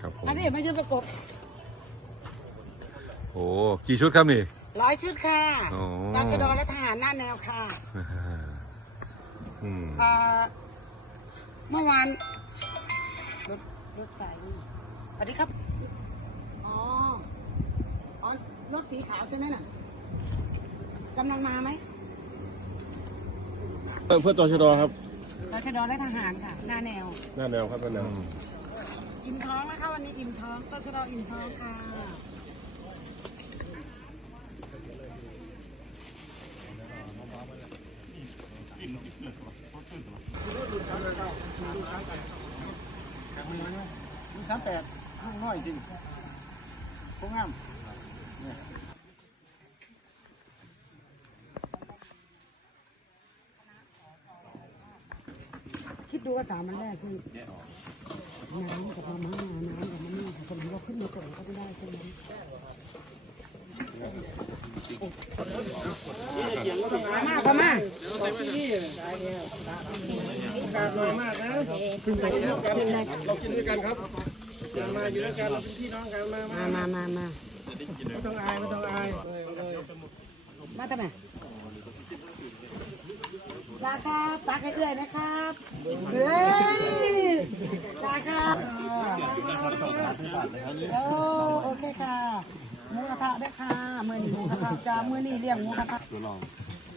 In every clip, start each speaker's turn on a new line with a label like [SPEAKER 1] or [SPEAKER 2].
[SPEAKER 1] ครับผม
[SPEAKER 2] อันนี้ไม่ใช่ประกบ
[SPEAKER 1] โอ้กี่ชุดครับนี่
[SPEAKER 2] ร้อยชุดค่ะ
[SPEAKER 1] โอ้
[SPEAKER 2] ตชดและทหารหน้าแนวค่ะ
[SPEAKER 1] อืม
[SPEAKER 2] เอ่อเมื่อวานรถรถสายนี่สวัสดีครับ อ๋อ อ๋อ รถสีขาวใช่ไหมน่ะกำลังมาไหม
[SPEAKER 3] เพื่อตชดครับ
[SPEAKER 2] ตชดและทหารค่ะ หน้าแนว
[SPEAKER 3] หน้าแนวครับหน้าแนว
[SPEAKER 2] อิ่ม ท้องนะคะวันนี้อิ่มท้องตชดอิ่มท้องค่ะ
[SPEAKER 3] สามแปดห้องน้อยจริงโค้งงาม
[SPEAKER 2] คิดดูว่าสามมันแรกคือน้ำกับมาม่าน้ำกับมะม่าค่ะคนนี้ก็ขึ้นมาก่อนก็ไม่ได้ใช่ไหม มาม่าพม่า
[SPEAKER 3] เรากินด้วยกันครับมาอยู่ด้วยกันเราเป็นพี่น้องกันมา
[SPEAKER 2] มามามามา
[SPEAKER 3] ไม่ต้องอายไม่ต้องอาย
[SPEAKER 2] มาทำไมลาครับตักให้เอื้อยนะครับเฮ้ยลาครับโอ้โอเคค่ะหมูกระทะด้ค่ะมือนี้หมูกระทะจ้ามือนี้เลี้ยงหมูกระทะ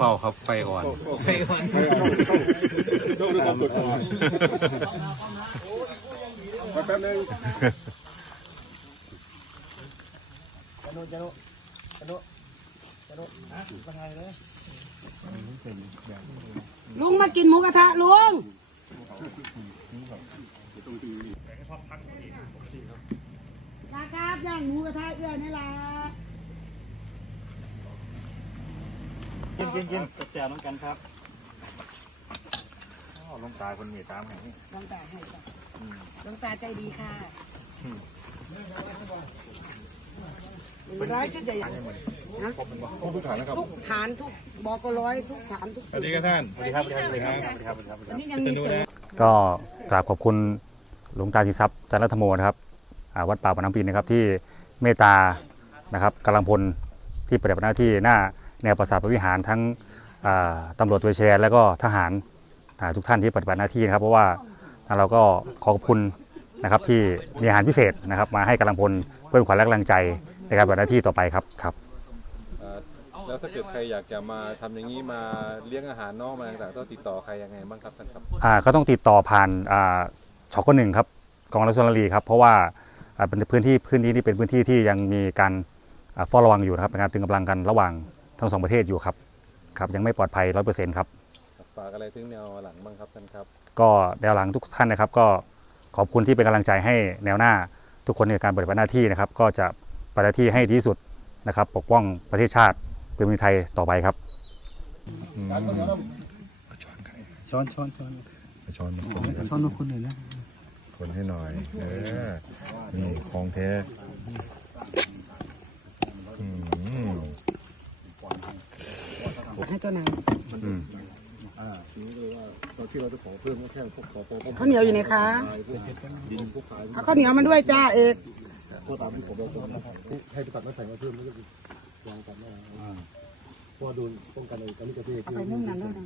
[SPEAKER 1] ฝ้าครับไฟอ่อน
[SPEAKER 3] ต้องดูความกดก่อนแป๊บนึง
[SPEAKER 2] ลุงมากินหมูกระทะลุงลาครับย่างหมูกระทะเอื้อยนี่ล่ะ
[SPEAKER 4] กินกินกินแจ่วเหมือนกันครับอ๋อหลวงตาคนเมตตามให้
[SPEAKER 2] หลวงตาให้จ้ะหลวงตาใจดีค่ะร้อยชุดใหญ่ๆนะ
[SPEAKER 3] ทุกฐานนะครับ
[SPEAKER 2] ทุกฐานทุกบอกร้อยทุกฐานทุก
[SPEAKER 3] สวัสดีครับท่าน
[SPEAKER 4] สวัสดีครับสวัสดีครับสวัสดีครับสวัสดีครับสวัสดีครับ
[SPEAKER 2] อันนี้ยังมีเสริม
[SPEAKER 5] ก็กราบขอบคุณหลวงตาสิทรัพย์จันทธรรมโมนะครับอ่าวัดป่าปน้ำปินนะครับที่เมตตานะครับกำลังพลที่ปฏิบัติหน้าที่หน้า แนวปราสาทวิหารทั้งอ่าตำรวจตัวชายแดนและก็ทหารอ่าทุกท่านที่ปฏิบัติหน้าที่นะครับ เพราะว่าทางเราก็ขอขอบคุณนะครับที่มีอาหารพิเศษนะครับมาให้กำลังพลเพิ่มขวัญและกำลังใจในการปฏิบัติหน้าที่ต่อไปครับครับ
[SPEAKER 1] เอ่อแล้วถ้าเกิดใครอยากจะมาทำอย่างนี้มาเลี้ยงอาหารนอกมาต่างๆต้องติดต่อใครยังไงบ้างครับท่านครับ
[SPEAKER 5] อ่าก็ต้องติดต่อผ่านอ่าช็อกก็หนึ่งครับกองรัชนรีครับเพราะว่าอ่าเป็นพื้นที่พื้นที่นี้เป็นพื้นที่ที่ยังมีการอ่าเฝ้าระวังอยู่นะครับเป็นการตึงกำลังกันระหว่าง ทั้งสองประเทศอยู่ครับครับยังไม่ปลอดภัยร้อยเปอร์เซ็นต์ครับ
[SPEAKER 1] ฝากอะไรถึงแนวหลังบ้างครับท่านครับ
[SPEAKER 5] ก็แนวหลังทุกท่านนะครับ ก็ขอบคุณที่เป็นกำลังใจให้แนวหน้าทุกคนในการปฏิบัติหน้าที่นะครับ ก็จะปฏิบัติหน้าที่ให้ดีที่สุดนะครับ ปกป้องประเทศชาติเป็นเมืองไทยต่อไปครับ
[SPEAKER 3] ช้อนช้อนช้อน
[SPEAKER 1] ช้อนมาคน
[SPEAKER 3] ช้อนมาคนหน่อยนะ
[SPEAKER 1] คนให้หน่อยเออนี่ของแท้
[SPEAKER 2] เจ้านาย
[SPEAKER 1] อืม
[SPEAKER 3] ตอนที่เราจะขอเพิ่มก็แค่พวกขอพอพวก
[SPEAKER 2] ข้าวเหนียวอยู่ไหนคะ
[SPEAKER 3] ดินพวกขาย
[SPEAKER 2] เอาข้าวเหนียวมาด้วยจ้าเอก
[SPEAKER 3] พวกตามที่ผมบอกผมให้จะตัดมาใส่มาเพิ่มนี่ก็คือวางตัดมาเพราะว่าโดนป้องกันในการที่จะเท
[SPEAKER 2] เอาไปมุ่งนั้นด้วยนะ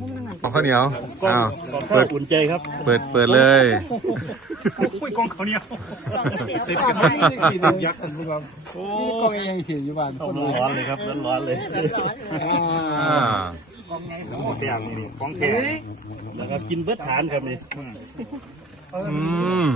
[SPEAKER 2] มุ่งนั้นหน่อย
[SPEAKER 1] เอาข้าวเหนียว
[SPEAKER 4] กล้อง
[SPEAKER 1] อ้าว
[SPEAKER 4] กล้องข้าวอุ่นใจครับ
[SPEAKER 1] เปิดเปิดเลย
[SPEAKER 4] อุ้ยกล้องเขาวเหนียว
[SPEAKER 3] ติดกันไม่สี่หนึ่งยักษ์กันพวกเรานี่ก็เองสี่อยู่บ้าน
[SPEAKER 4] ร้อนร้อนเลยครับร้อนร้อนเลย
[SPEAKER 1] อ่า
[SPEAKER 4] เสียงนี่ของแข็งนะครับกินเบิดฐานครับนี่
[SPEAKER 1] อืม